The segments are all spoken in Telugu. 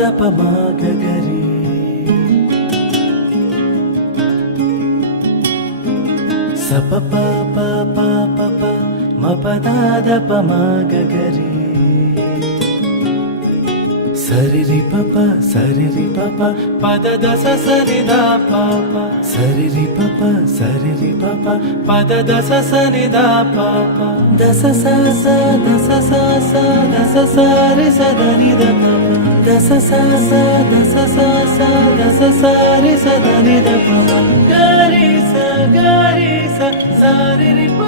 మపదాదపమాగరి సపప మపదాదపమాగరి సరిరి పప పదద సరిదా పాప సరిరి పప పదద సరిదా పాప దస దస సారి సదనిద పమ దస దస సారి సదనిద పమ గరి సరిరి ప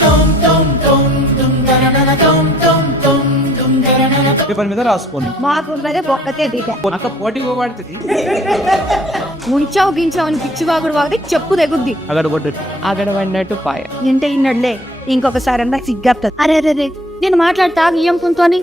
tom tom tom dum darana tom tom tom dum darana paper మీద రాసుకోండి. మాకు ఉన్నదే ఒక్కతే దిగ అంత పోటీ పోబడుతుంది. ముంచావు గించావు అని పిచ్చివాగుడు వాగితే చెప్పు తెగుద్ది. అగడబడినట్టు పాయ ఇంటే ఇన్నడులే ఇంకొకసారి అన్నా సిగ్గప్తుంది. అరే నేను మాట్లాడతా ఇయ్యం కుంతోని